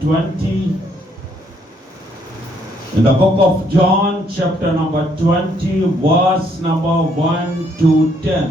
20, in the book of John, chapter number 20, verse number 1 to 10.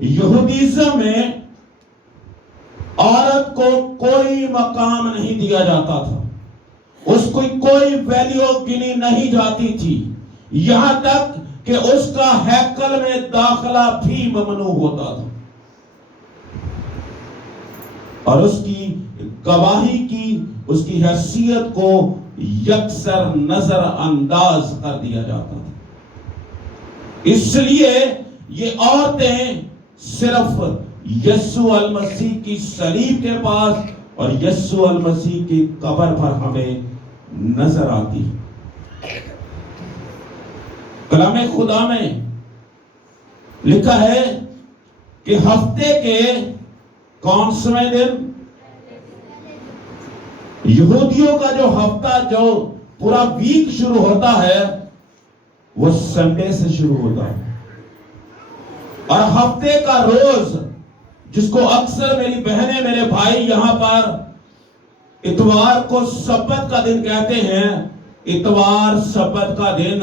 یہودیزم میں عورت کو کوئی مقام نہیں دیا جاتا تھا، اس کو کوئی ویلیو گنی نہیں جاتی تھی، یہاں تک کہ اس کا ہیکل میں داخلہ بھی ممنوع ہوتا تھا، اور اس کی گواہی کی، اس کی حیثیت کو یکسر نظر انداز کر دیا جاتا تھا۔ اس لیے یہ عورتیں صرف یسوع المسیح کی صلیب کے پاس اور یسوع المسیح کی قبر پر ہمیں نظر آتی۔ کلام خدا میں لکھا ہے کہ ہفتے کے کون سویں دن، یہودیوں کا جو ہفتہ، جو پورا ویک شروع ہوتا ہے، وہ سنڈے سے شروع ہوتا ہے، اور ہفتے کا روز جس کو اکثر میری بہنیں، میرے بھائی یہاں پر اتوار کو سبت کا دن کہتے ہیں، اتوار سبت کا دن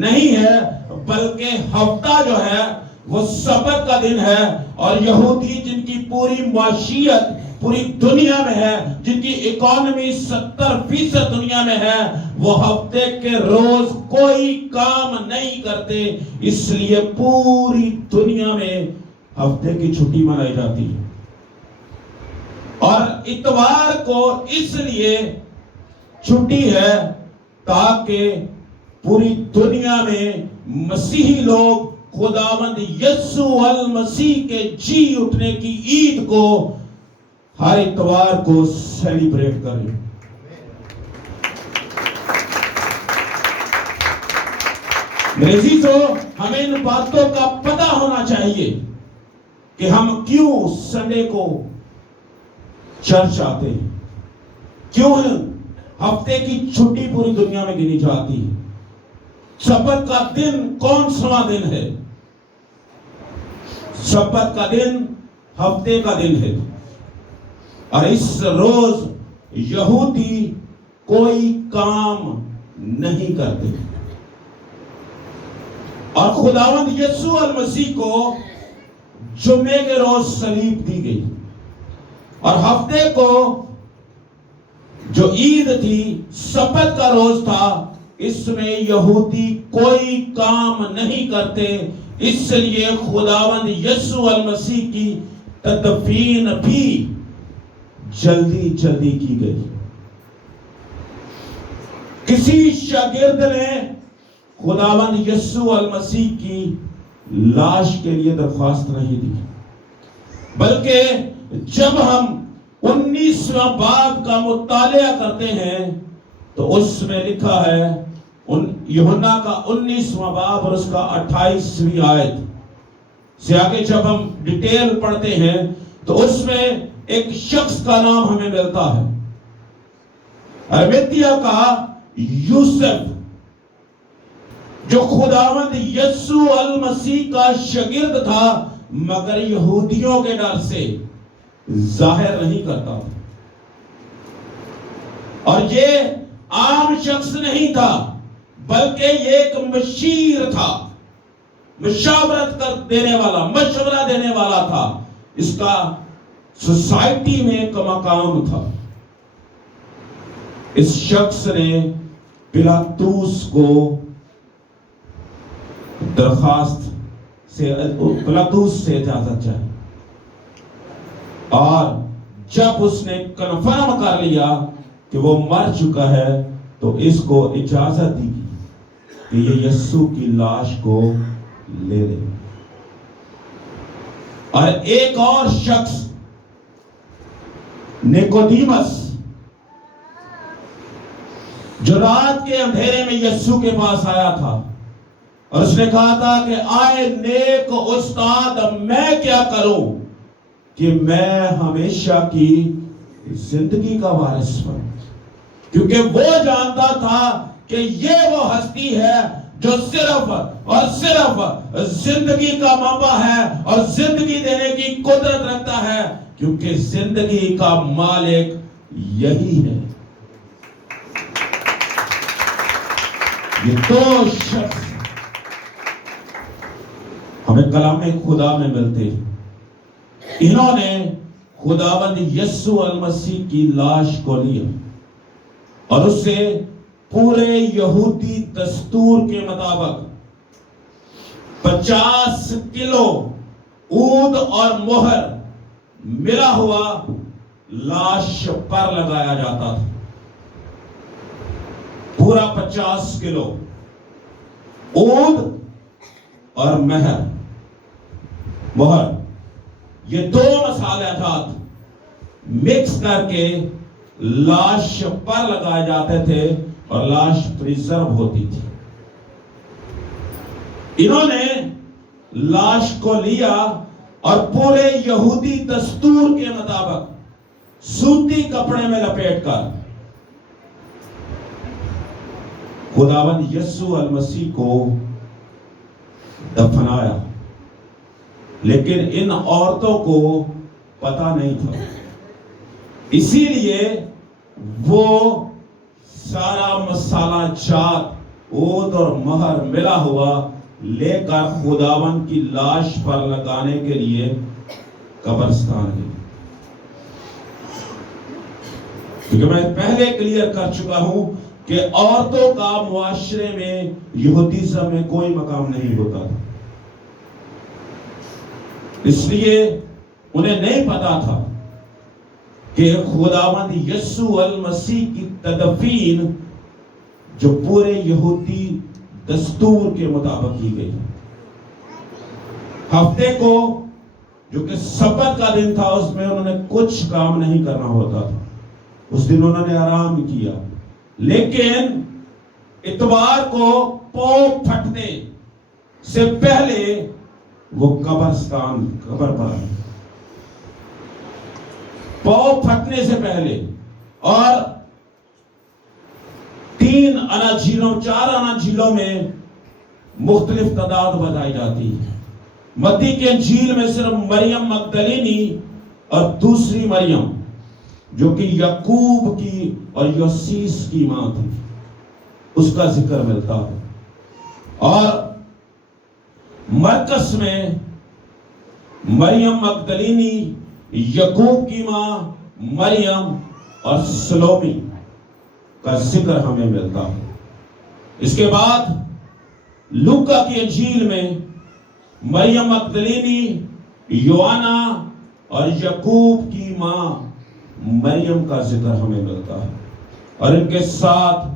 نہیں ہے، بلکہ ہفتہ جو ہے وہ سبت کا دن ہے، اور یہودی جن کی پوری معیشت پوری دنیا میں ہے، جن کی اکانومی 70% دنیا میں ہے، وہ ہفتے کے روز کوئی کام نہیں کرتے، اس لیے پوری دنیا میں ہفتے کی چھٹی منائی جاتی ہے۔ اور اتوار کو اس لیے چھٹی ہے تاکہ پوری دنیا میں مسیحی لوگ خداوند یسوع المسیح کے جی اٹھنے کی عید کو ہر اتوار کو سیلیبریٹ کریں۔ میرے عزیزو، ہمیں ان باتوں کا پتہ ہونا چاہیے کہ ہم کیوں سنڈے کو چرچ آتے ہیں، کیوں ہفتے کی چھٹی پوری دنیا میں گنی جاتی ہے، سبت کا دن کون سا دن ہے؟ سبت کا دن ہفتے کا دن ہے، اور اس روز یہودی کوئی کام نہیں کرتے، اور خداوند یسوع المسیح کو جمعے کے روز صلیب دی گئی، اور ہفتے کو جو عید تھی، سبت کا روز تھا، اس میں یہودی کوئی کام نہیں کرتے، اس لیے خداوند یسوع المسیح کی تدفین بھی جلدی جلدی کی گئی۔ کسی شاگرد نے خداوند یسوع المسیح کی لاش کے لیے درخواست نہیں دی، بلکہ جب ہم 19واں باب کا مطالعہ کرتے ہیں تو اس میں لکھا ہے، یوحنا کا 19واں باب اور اس کا 28ویں آیت سے آگے جب ہم ڈیٹیل پڑھتے ہیں تو اس میں ایک شخص کا نام ہمیں ملتا ہے، ارمیتیا کا یوسف، جو خداوند یسوع المسیح کا شاگرد تھا، مگر یہودیوں کے ڈر سے ظاہر نہیں کرتا تھا، اور یہ عام شخص نہیں تھا، بلکہ یہ ایک مشیر تھا، مشاورت دینے والا، مشورہ دینے والا تھا، اس کا سوسائٹی میں ایک مقام تھا۔ اس شخص نے پلاطوس کو پلاطوس سے اجازت چاہی، اور جب اس نے کنفرم کر لیا کہ وہ مر چکا ہے تو اس کو اجازت دی کہ یہ یسوع کی لاش کو لے لے۔ اور ایک اور شخص نیکودیمس، جو رات کے اندھیرے میں یسوع کے پاس آیا تھا، اور اس نے کہا تھا کہ آئے نیک استاد، میں کیا کروں کہ میں ہمیشہ کی زندگی کا وارث بنوں، کیونکہ وہ جانتا تھا کہ یہ وہ ہستی ہے جو صرف اور صرف زندگی کا منبع ہے اور زندگی دینے کی قدرت رکھتا ہے، کیونکہ زندگی کا مالک یہی ہے۔ یہ دو شخص ہمیں کلام خدا میں ملتے ہیں. انہوں نے خداوند یسوع المسیح کی لاش کو لیا اور اسے پورے یہودی دستور کے مطابق 50 کلو عود اور مہر ملا ہوا لاش پر لگایا جاتا تھا. پورا 50 کلو عود اور مہر یہ دو مصالحہ جات مکس کر کے لاش پر لگائے جاتے تھے اور لاش پریزرو ہوتی تھی. انہوں نے لاش کو لیا اور پورے یہودی دستور کے مطابق سوتی کپڑے میں لپیٹ کر خداوند یسوع المسیح کو دفنایا. لیکن ان عورتوں کو پتہ نہیں تھا، اسی لیے وہ سارا مسالہ جات عود اور مہر ملا ہوا لے کر خداوند کی لاش پر لگانے کے لیے قبرستان گئے. کیونکہ میں پہلے کلیئر کر چکا ہوں کہ عورتوں کا معاشرے میں یہودیزم میں کوئی مقام نہیں ہوتا تھا. اس لیے انہیں نہیں پتا تھا کہ خداوند یسوع المسیح کی تدفین جو پورے یہودی دستور کے مطابق کی گئی. ہفتے کو جو کہ سبت کا دن تھا اس میں انہوں نے کچھ کام نہیں کرنا ہوتا تھا. اس دن انہوں نے آرام کیا. لیکن اتوار کو پاؤں پھٹنے سے پہلے وہ قبر پر آئے. پاؤں پھٹنے سے پہلے. اور 3 اناجیلوں 4 اناجیلوں میں مختلف تعداد بتائی جاتی ہے. متی کے انجیل میں صرف مریم مگدلینی اور دوسری مریم جو کہ یعقوب کی اور یوسیس کی ماں تھی اس کا ذکر ملتا ہے. اور مرکز میں مریم مگدلینی، یعقوب کی ماں مریم اور سلومی کا ذکر ہمیں ملتا ہے. اس کے بعد لوکا کی انجیل میں مریم مگدلینی، یوحنا اور یعقوب کی ماں مریم کا ذکر ہمیں ملتا ہے اور ان کے ساتھ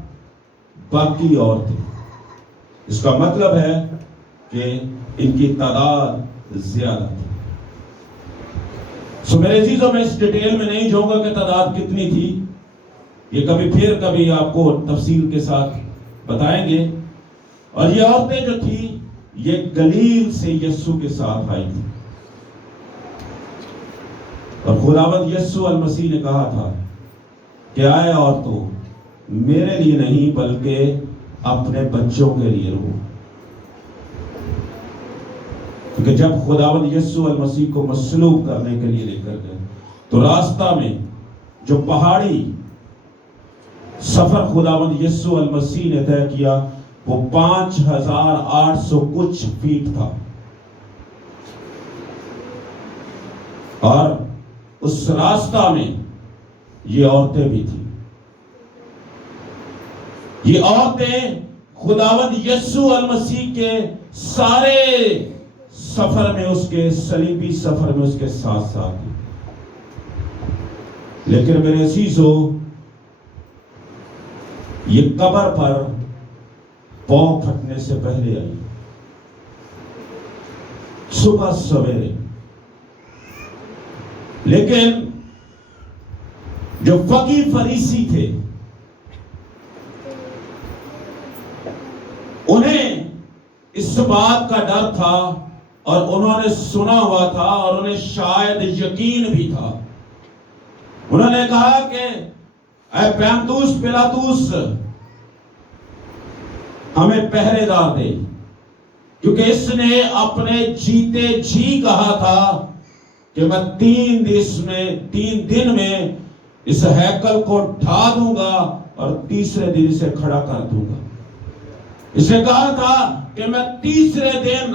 باقی عورتیں. اس کا مطلب ہے کہ ان کی تعداد زیادہ تھی. سو میرے عزیزوں میں اس ڈیٹیل میں نہیں جاؤں گا کہ تعداد کتنی تھی. یہ کبھی آپ کو تفصیل کے ساتھ بتائیں گے. اور یہ عورتیں جو تھی یہ گلیل سے یسوع کے ساتھ آئی تھی. اور خداوند یسوع المسیح نے کہا تھا کہ آئے عورتوں میرے لیے نہیں بلکہ اپنے بچوں کے لیے رہو. کیونکہ جب خداوند یسوع المسیح کو مصلوب کرنے کے لیے لے کر گئے تو راستہ میں جو پہاڑی سفر خداوند یسوع المسیح نے طے کیا وہ 5800 کچھ فیٹ تھا. اور اس راستہ میں یہ عورتیں بھی تھیں. یہ عورتیں خداوند یسوع المسیح کے سارے سفر میں اس کے صلیبی سفر میں اس کے ساتھ ساتھ تھیں. لیکن میرے عزیزو یہ قبر پر پاؤں پھٹنے سے پہلے آئی. صبح سویرے. لیکن جو فقی فریسی تھے انہیں اس بات کا ڈر تھا اور انہوں نے سنا ہوا تھا اور انہیں شاید یقین بھی تھا. انہوں نے کہا کہ اے پینتوس پلاطوس ہمیں پہرے دار دے، کیونکہ اس نے اپنے جیتے جی کہا تھا کہ میں 3 دن میں اس ہیکل کو ڈھا دوں گا اور تیسرے دن اسے کھڑا کر دوں گا. اس نے کہا تھا کہ میں تیسرے دن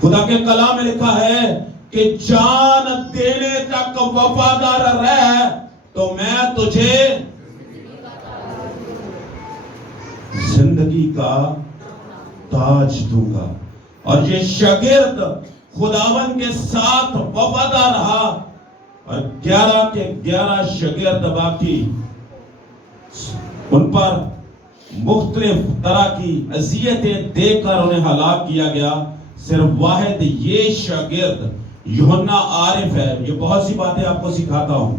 خدا کے کلام میں لکھا ہے کہ جان دینے تک وفادار رہ تو میں تجھے زندگی کا تاج دوں گا. اور یہ شاگرد خداوند کے ساتھ وفادار رہا اور 11 کے 11 شاگرد باقی ان پر مختلف طرح کی اذیتیں دے کر انہیں ہلاک کیا گیا. صرف واحد یہ شاگرد یوحنا عارف ہے. یہ بہت سی باتیں آپ کو سکھاتا ہوں.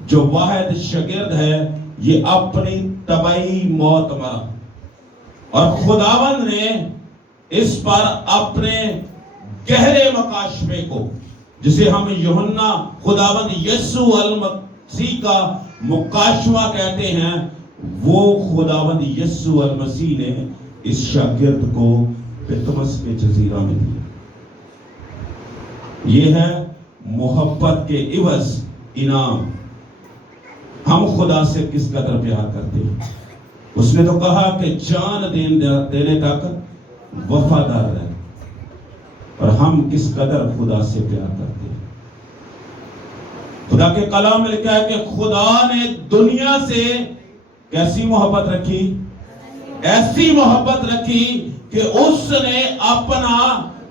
جو واحد شاگرد ہے یہ اپنی طبعی موت مرا اور خداوند نے اس پر اپنے گہرے مکاشفے کو، جسے ہم یوحنا خداوند یسوع المسیح کا مکاشفہ کہتے ہیں، وہ خداوند یسوع المسیح نے اس شاگرد کو پتمس کے جزیرہ میں دیا. یہ ہے محبت کے عوض انعام. ہم خدا سے کس قدر پیار کرتے ہیں. اس نے تو کہا کہ جان دینے تک وفادار رہے، اور ہم کس قدر خدا سے پیار کرتے ہیں. خدا کے کلام میں لکھا ہے کہ خدا نے دنیا سے کیسی محبت رکھی؟ ایسی محبت رکھی کہ اس نے اپنا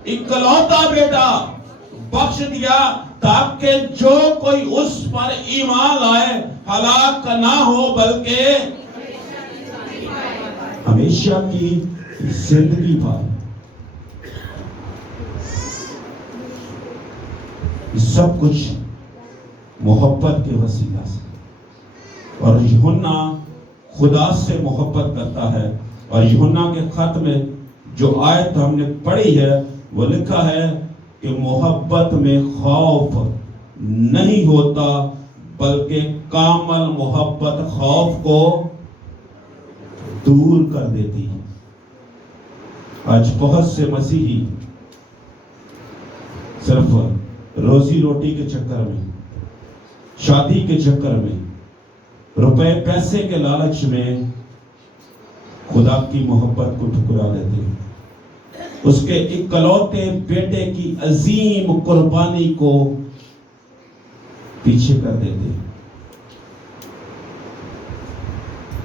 اکلوتا بیٹا بخش دیا تاکہ جو کوئی اس پر ایمان لائے ہلاک نہ ہو بلکہ ہمیشہ کی زندگی پائے. سب کچھ محبت کے وسیلہ سے. اور یوحنا خدا سے محبت کرتا ہے. اور یوحنا کے خط میں جو آیت ہم نے پڑھی ہے وہ لکھا ہے کہ محبت میں خوف نہیں ہوتا بلکہ کامل محبت خوف کو دور کر دیتی ہے. آج بہت سے مسیحی صرف روزی روٹی کے چکر میں، شادی کے چکر میں، روپے پیسے کے لالچ میں خدا کی محبت کو ٹھکرا دیتے ہیں. اس کے اکلوتے بیٹے کی عظیم قربانی کو پیچھے کر دیتے ہیں.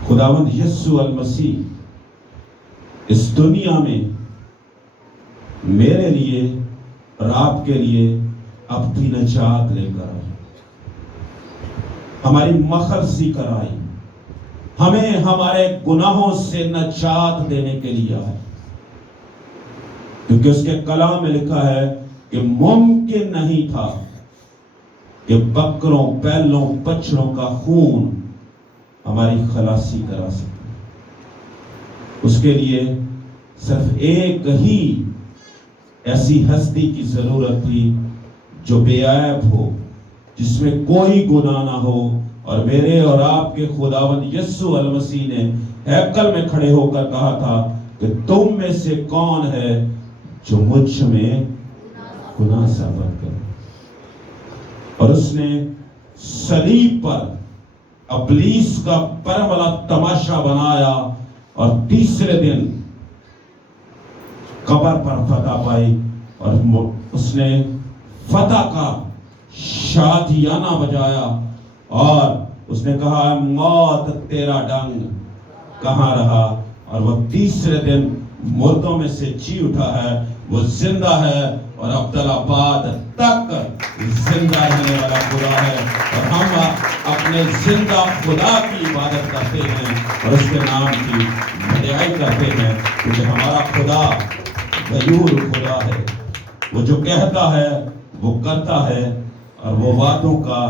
خداوند یسوع المسیح اس دنیا میں میرے لیے اور آپ کے لیے اپنی نجات لے کر آئی، ہماری مخلصی کرائی، ہمیں ہمارے گناہوں سے نجات دینے کے لیے آئے. کیونکہ اس کے کلام میں لکھا ہے کہ ممکن نہیں تھا کہ بکروں، بیلوں، بچڑوں کا خون ہماری خلاصی کرا سکے. اس کے لیے صرف ایک ہی ایسی ہستی کی ضرورت تھی جو بے عیب ہو، جس میں کوئی گناہ نہ ہو. اور میرے اور آپ کے خداوند یسوع المسیح نے ہیکل میں کھڑے ہو کر کہا تھا کہ تم میں سے کون ہے جو مجھ میں گناہ ثابت کرے. اور اس نے صلیب پر ابلیس کا برملا تماشا بنایا اور تیسرے دن قبر پر فتح پائی. اور اس نے فتح کا شادیانہ بجایا اور اس نے کہا موت تیرا ڈنگ کہاں رہا. اور وہ تیسرے دن مردوں میں سے جی اٹھا ہے، وہ زندہ ہے اور عبدالآباد تک زندہ رہنے والا خدا ہے. اور ہم اپنے زندہ خدا کی عبادت کرتے ہیں اور اس کے نام کی بڑائی کرتے ہیں، کیونکہ ہمارا خدا غیور خدا ہے. وہ جو کہتا ہے وہ کرتا ہے اور وہ وعدوں کا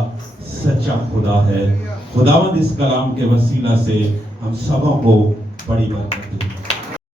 سچا خدا ہے. خداوند اس کلام کے وسیلہ سے ہم سبوں کو بڑی برکت دے.